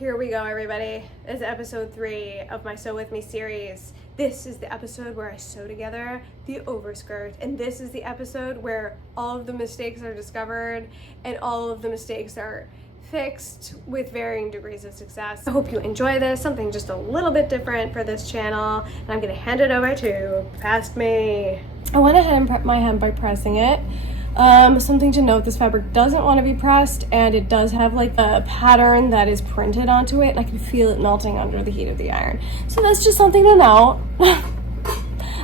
Here we go, everybody. It's episode 3 of my Sew With Me series. This is the episode where I sew together the overskirt, and this is the episode where all of the mistakes are discovered and all of the mistakes are fixed with varying degrees of success. I hope you enjoy this, something just a little bit different for this channel, and I'm gonna hand it over to Past Me. I went ahead and prepped my hem by pressing it. Something to note, this fabric doesn't want to be pressed, and it does have like a pattern that is printed onto it, and I can feel it melting under the heat of the iron. So that's just something to note.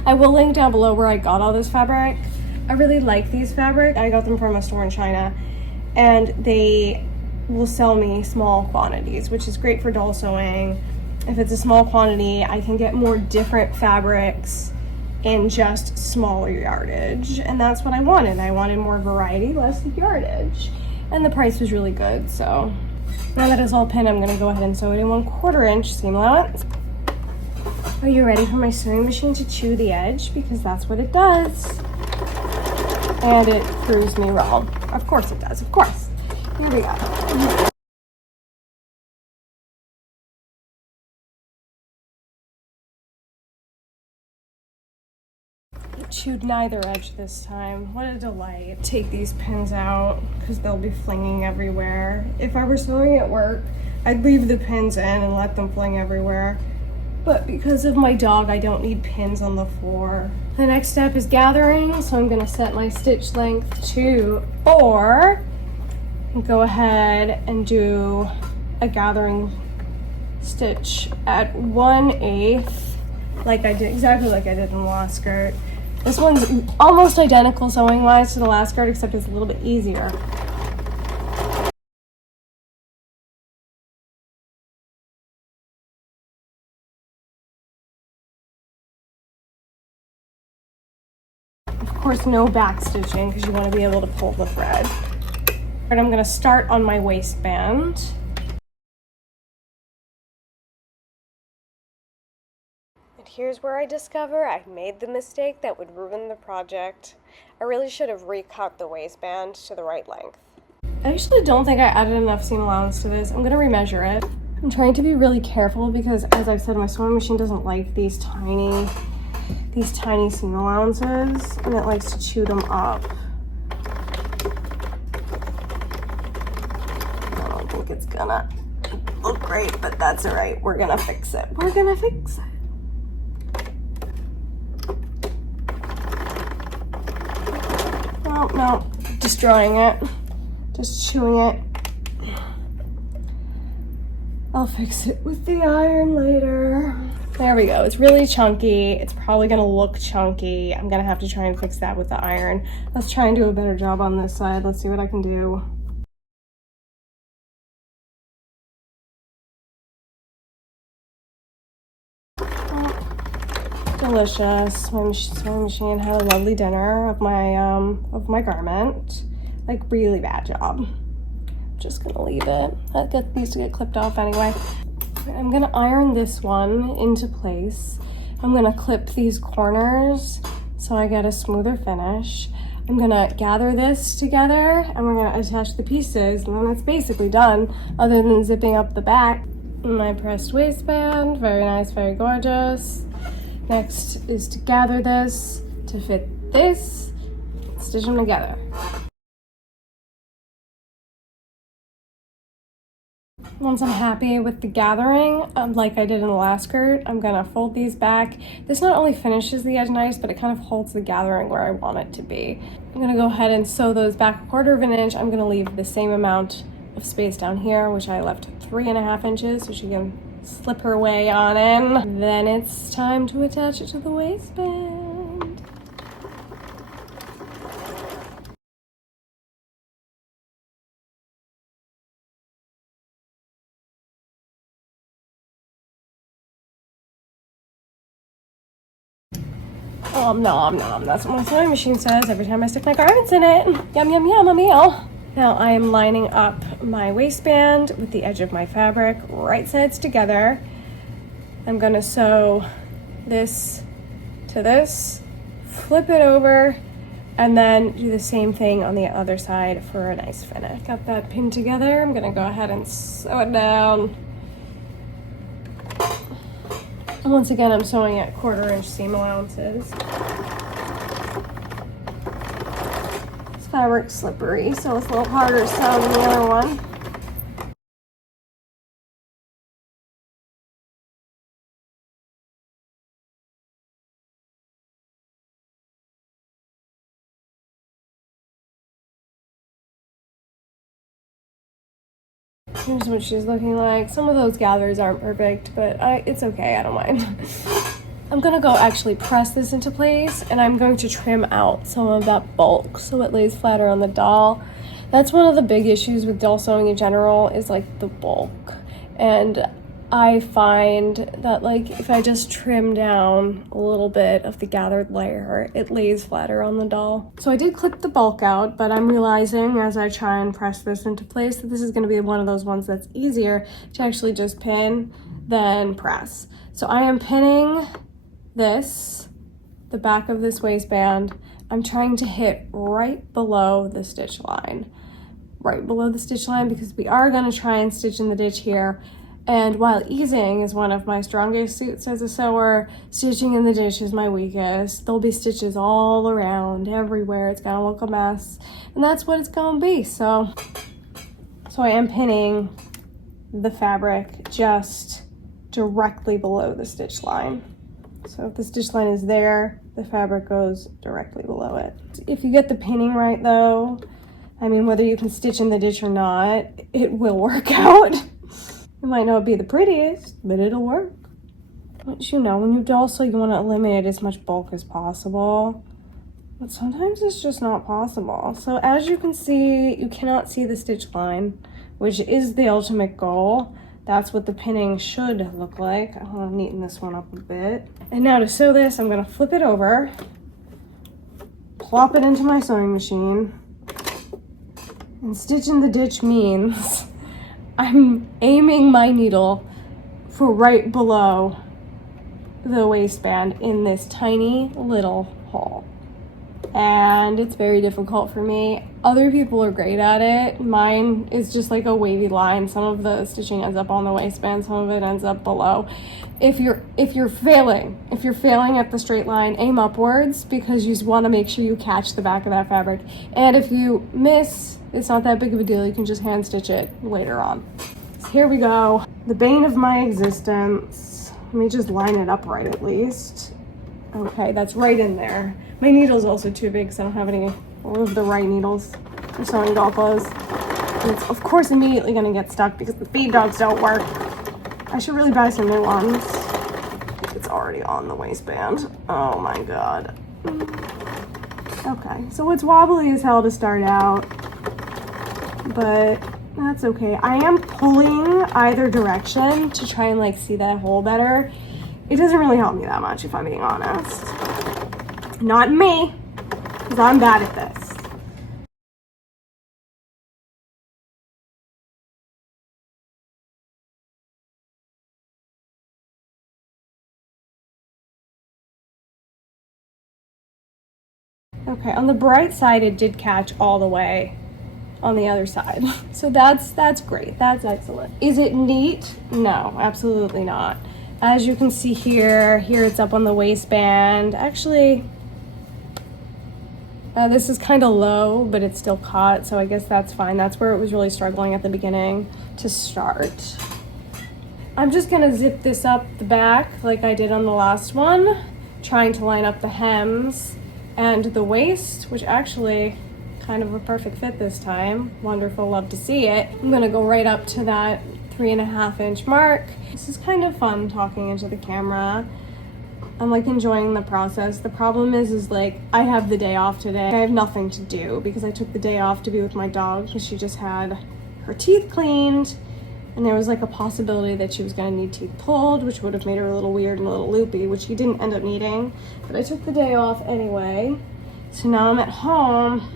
I will link down below where I got all this fabric. I really like these fabric. I got them from a store in China, and they will sell me small quantities, which is great for doll sewing. If it's a small quantity, I can get more different fabrics in just smaller yardage, and that's what I wanted. I wanted more variety, less yardage, and the price was really good. So now that it's all pinned, I'm gonna go ahead and sew it in 1/4 inch seam allowance. Are you ready for my sewing machine to chew the edge? Because that's what it does, and it proves me wrong. Of course it does, of course. Here we go. Chewed neither edge this time. What a delight. Take these pins out because they'll be flinging everywhere. If I were sewing at work, I'd leave the pins in and let them fling everywhere. But because of my dog, I don't need pins on the floor. The next step is gathering, so I'm gonna set my stitch length to 4 and go ahead and do a gathering stitch at 1/8, like I did, exactly like I did in the last skirt. This one's almost identical sewing wise to the last skirt, except it's a little bit easier. Of course, no back stitching because you want to be able to pull the thread. And I'm going to start on my waistband. Here's where I discover I made the mistake that would ruin the project. I really should have recut the waistband to the right length. I actually don't think I added enough seam allowance to this. I'm gonna remeasure it. I'm trying to be really careful because, as I've said, my sewing machine doesn't like these tiny seam allowances, and it likes to chew them up. I don't think it's gonna look great, but that's all right. We're gonna fix it. We're gonna fix it. No, destroying it, just chewing it. I'll fix it with the iron later. There we go. It's really chunky. It's probably gonna look chunky. I'm gonna have to try and fix that with the iron. Let's try and do a better job on this side. Let's see what I can do. Delicious. My sewing machine had a lovely dinner of my garment. Like, really bad job. Just gonna leave it. That needs to get clipped off anyway. I'm gonna iron this one into place. I'm gonna clip these corners so I get a smoother finish. I'm gonna gather this together and we're gonna attach the pieces, and then it's basically done, other than zipping up the back. My pressed waistband, very nice, very gorgeous. Next is to gather this to fit this, stitch them together. Once I'm happy with the gathering, like I did in the last skirt, I'm gonna fold these back. This not only finishes the edge nice, but it kind of holds the gathering where I want it to be. I'm gonna go ahead and sew those back 1/4 inch. I'm gonna leave the same amount of space down here, which I left 3.5 inches, so she can slip her way on in. Then it's time to attach it to the waistband. Nom nom. That's what my sewing machine says every time I stick my garments in it. Yum yum yum, a meal. Now I am lining up my waistband with the edge of my fabric, right sides together. I'm gonna sew this to this, flip it over, and then do the same thing on the other side for a nice finish. Got that pinned together. I'm gonna go ahead and sew it down And once again, I'm sewing at 1/4 inch seam allowances. This fabric's slippery, so it's a little harder to sew than the other one. Here's what she's looking like. Some of those gathers aren't perfect, but it's okay, I don't mind. I'm gonna go actually press this into place, and I'm going to trim out some of that bulk so it lays flatter on the doll. That's one of the big issues with doll sewing in general, is like the bulk. And I find that like if I just trim down a little bit of the gathered layer, it lays flatter on the doll. So I did clip the bulk out, but I'm realizing as I try and press this into place that this is going to be one of those ones that's easier to actually just pin than press. So I am pinning this, the back of this waistband. I'm trying to hit right below the stitch line. Right below the stitch line, because we are going to try and stitch in the ditch here. And while easing is one of my strongest suits as a sewer, stitching in the ditch is my weakest. There'll be stitches all around, everywhere. It's gonna look a mess. And that's what it's gonna be. So I am pinning the fabric just directly below the stitch line. So if the stitch line is there, the fabric goes directly below it. If you get the pinning right though, I mean, whether you can stitch in the ditch or not, it will work out. It might not be the prettiest, but it'll work. But you know, when you doll sew, you want to eliminate as much bulk as possible. But sometimes it's just not possible. So as you can see, you cannot see the stitch line, which is the ultimate goal. That's what the pinning should look like. I want to neaten this one up a bit. And now to sew this, I'm going to flip it over, plop it into my sewing machine, and stitch in the ditch means I'm aiming my needle for right below the waistband in this tiny little hole. And it's very difficult for me. Other people are great at it. Mine is just like a wavy line. Some of the stitching ends up on the waistband, some of it ends up below. If you're failing at the straight line, aim upwards, because you want to make sure you catch the back of that fabric. And if you miss, it's not that big of a deal. You can just hand stitch it later on. So here we go. The bane of my existence. Let me just line it up right at least. Okay, that's right in there. My needle's also too big because I don't have any of the right needles for sewing doll clothes. And it's of course immediately gonna get stuck because the feed dogs don't work. I should really buy some new ones. It's already on the waistband. Oh my god. Okay, so it's wobbly as hell to start out, but that's okay. I am pulling either direction to try and like see that hole better. It doesn't really help me that much if I'm being honest. Not me, because I'm bad at this. Okay, on the bright side, it did catch all the way on the other side. So that's great, that's excellent. Is it neat? No, absolutely not. As you can see here it's up on the waistband. Actually, this is kind of low, but it's still caught, so I guess that's fine. That's where it was really struggling at the beginning to start. I'm just gonna zip this up the back like I did on the last one, trying to line up the hems and the waist, which actually kind of a perfect fit this time. Wonderful, love to see it. I'm gonna go right up to that 3.5 inch mark. This is kind of fun talking into the camera. I'm like enjoying the process. The problem is like I have the day off today. I have nothing to do because I took the day off to be with my dog because she just had her teeth cleaned, and there was like a possibility that she was gonna need teeth pulled, which would have made her a little weird and a little loopy, which she didn't end up needing. But I took the day off anyway. So now I'm at home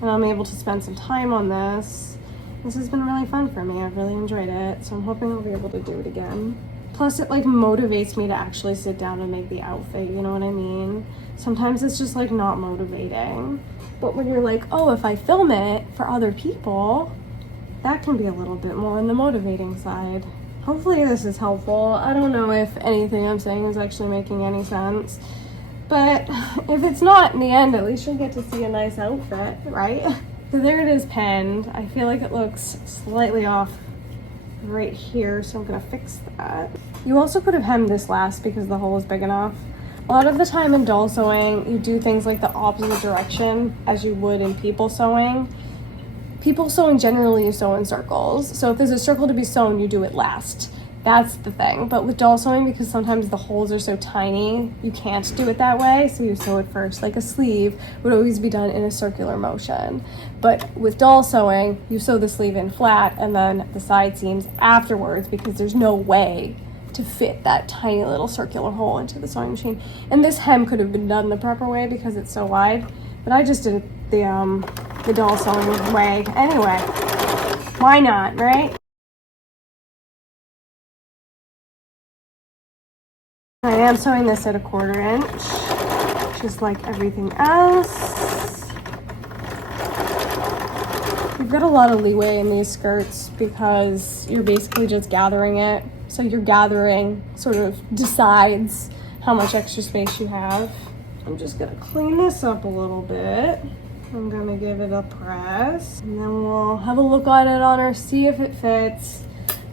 and I'm able to spend some time on this. This has been really fun for me. I've really enjoyed it. So I'm hoping I'll be able to do it again. Plus it like motivates me to actually sit down and make the outfit, you know what I mean? Sometimes it's just like not motivating. But when you're like, oh, if I film it for other people, that can be a little bit more on the motivating side. Hopefully this is helpful. I don't know if anything I'm saying is actually making any sense, but if it's not, in the end, at least you'll get to see a nice outfit, right? So there it is pinned. I feel like it looks slightly off right here, so I'm gonna fix that. You also could have hemmed this last because the hole is big enough. A lot of the time in doll sewing, you do things like the opposite direction as you would in people sewing. People sewing, generally you sew in circles. So if there's a circle to be sewn, you do it last. That's the thing. But with doll sewing, because sometimes the holes are so tiny, you can't do it that way. So you sew it first. Like a sleeve would always be done in a circular motion. But with doll sewing, you sew the sleeve in flat and then the side seams afterwards, because there's no way to fit that tiny little circular hole into the sewing machine. And this hem could have been done the proper way because it's so wide, but I just did it the doll sewing way anyway. Why not, right? I am sewing this at 1/4 inch, just like everything else. You've got a lot of leeway in these skirts because you're basically just gathering it. So your gathering sort of decides how much extra space you have. I'm just gonna clean this up a little bit. I'm gonna give it a press, and then we'll have a look at it on her, see if it fits.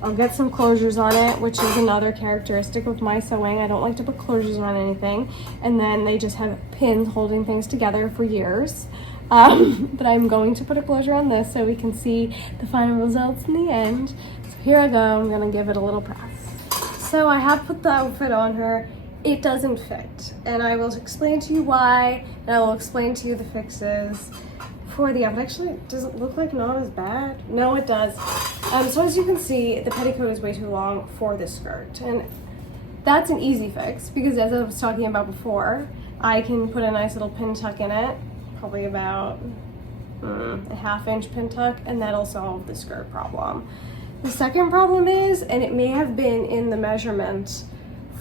I'll get some closures on it, which is another characteristic of my sewing. I don't like to put closures on anything, and then they just have pins holding things together for years. But I'm going to put a closure on this so we can see the final results in the end. So here I go, I'm gonna give it a little press. So I have put the outfit on her. It doesn't fit, and I will explain to you why, and I will explain to you the fixes for the outfit. Actually, does it look like not as bad? No, it does. So as you can see, the petticoat is way too long for this skirt, and that's an easy fix because, as I was talking about before, I can put a nice little pin tuck in it, probably about a 1/2 inch pin tuck, and that'll solve the skirt problem. The second problem is, and it may have been in the measurement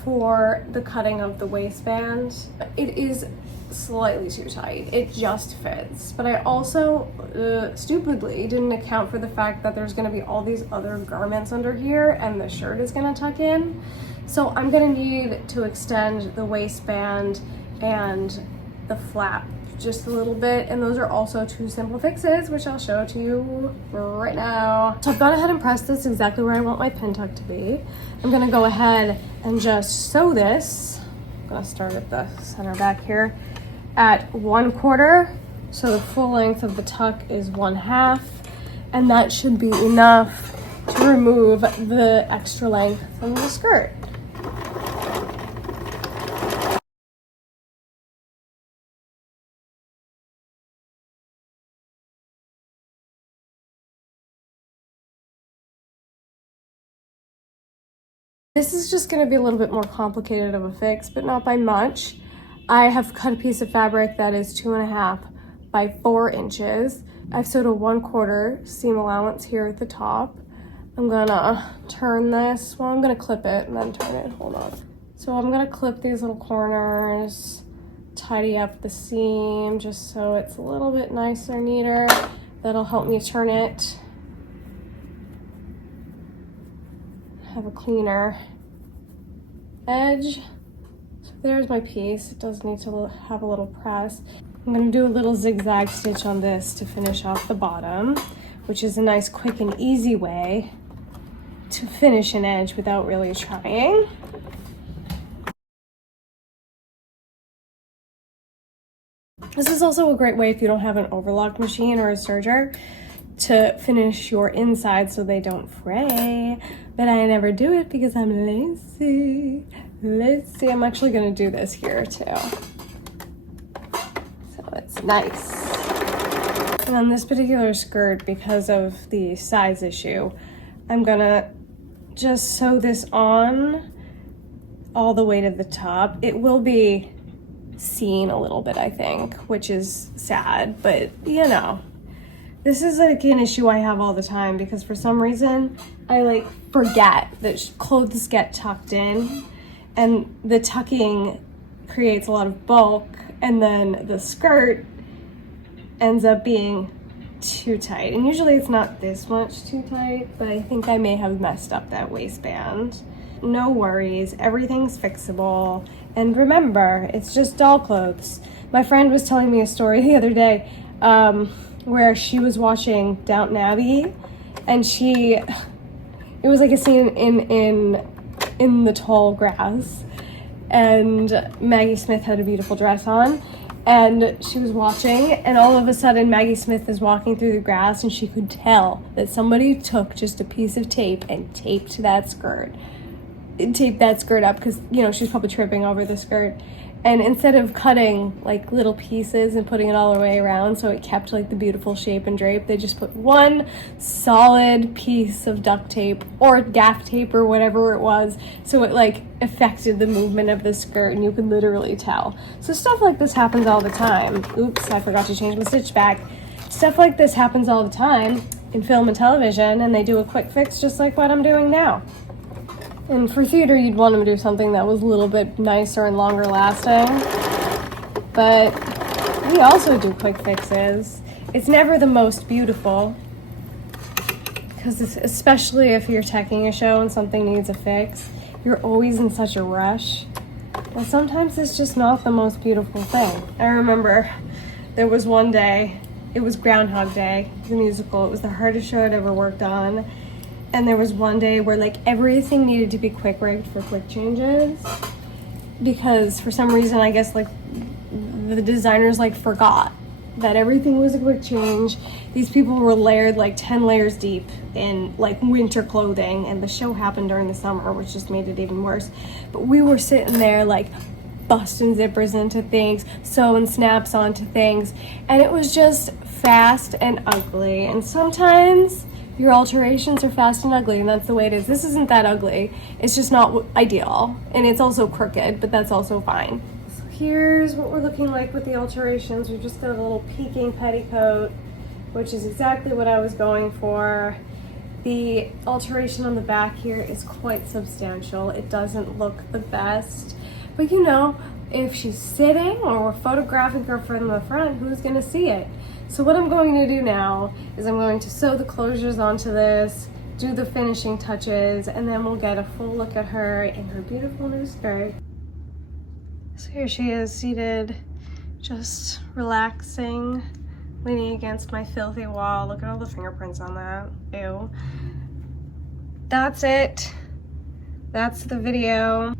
for the cutting of the waistband, it is slightly too tight. It just fits. But I also stupidly didn't account for the fact that there's going to be all these other garments under here and the shirt is going to tuck in. So I'm going to need to extend the waistband and the flap just a little bit, and those are also 2 simple fixes, which I'll show to you right now. So I've gone ahead and pressed this exactly where I want my pin tuck to be. I'm gonna go ahead and just sew this. I'm gonna start at the center back here at 1/4, so the full length of the tuck is 1/2, and that should be enough to remove the extra length from the skirt. This is just going to be a little bit more complicated of a fix, but not by much. I have cut a piece of fabric that is 2.5 by 4 inches. I've sewed a 1/4 seam allowance here at the top. I'm gonna turn this, well, I'm gonna clip it and then turn it, hold on. So I'm gonna clip these little corners, tidy up the seam just so it's a little bit nicer, neater. That'll help me turn it. Have a cleaner edge. So there's my piece. It does need to have a little press. I'm going to do a little zigzag stitch on this to finish off the bottom, which is a nice quick and easy way to finish an edge without really trying. This is also a great way if you don't have an overlock machine or a serger to finish your inside so they don't fray, but I never do it because I'm lazy. I'm actually gonna do this here too, so it's nice. And on this particular skirt, because of the size issue, I'm gonna just sew this on all the way to the top. It will be seen a little bit, I think, which is sad, but you know, this is like an issue I have all the time because for some reason I like forget that clothes get tucked in, and the tucking creates a lot of bulk, and then the skirt ends up being too tight. And usually it's not this much too tight, but I think I may have messed up that waistband. No worries, everything's fixable. And remember, it's just doll clothes. My friend was telling me a story the other day where she was watching Downton Abbey, and it was like a scene in the tall grass, and Maggie Smith had a beautiful dress on, and she was watching, and all of a sudden Maggie Smith is walking through the grass, and she could tell that somebody took just a piece of tape and taped that skirt up, because, you know, she's probably tripping over the skirt. And instead of cutting like little pieces and putting it all the way around so it kept like the beautiful shape and drape, they just put one solid piece of duct tape or gaff tape or whatever it was, so it like affected the movement of the skirt, and you could literally tell. So stuff like this happens all the time. Oops, I forgot to change my stitch back. Stuff like this happens all the time in film and television, and they do a quick fix just like what I'm doing now. And for theater, you'd want them to do something that was a little bit nicer and longer lasting. But we also do quick fixes. It's never the most beautiful, because especially if you're teching a show and something needs a fix, you're always in such a rush. Well, sometimes it's just not the most beautiful thing. I remember there was one day, it was Groundhog Day, the musical. It was the hardest show I'd ever worked on. And there was one day where like everything needed to be quick rigged for quick changes, because for some reason, I guess like the designers like forgot that everything was a quick change. These people were layered like 10 layers deep in like winter clothing, and the show happened during the summer, which just made it even worse. But we were sitting there like busting zippers into things, sewing snaps onto things, and it was just fast and ugly. And sometimes your alterations are fast and ugly, and that's the way it is. This isn't that ugly. It's just not ideal, and it's also crooked, but that's also fine. So here's what we're looking like with the alterations. We've just got a little peeking petticoat, which is exactly what I was going for. The alteration on the back here is quite substantial. It doesn't look the best, but you know, if she's sitting or we're photographing her from the front, who's gonna see it? So what I'm going to do now is I'm going to sew the closures onto this, do the finishing touches, and then we'll get a full look at her in her beautiful new skirt. So here she is seated, just relaxing, leaning against my filthy wall. Look at all the fingerprints on that. Ew. That's it. That's the video.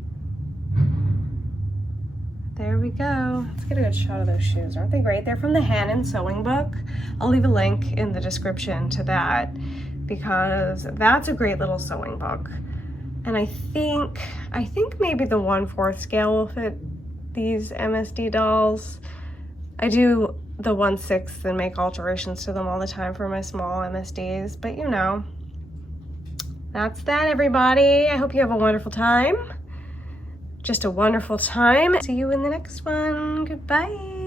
There we go. Let's get a good shot of those shoes. Aren't they great? They're from the Hannon sewing book. I'll leave a link in the description to that, because that's a great little sewing book. And I think maybe the 1/4 scale will fit these MSD dolls. I do the 1/6 and make alterations to them all the time for my small MSDs, but you know, that's that, everybody. I hope you have a wonderful time. Just a wonderful time. See you in the next one. Goodbye.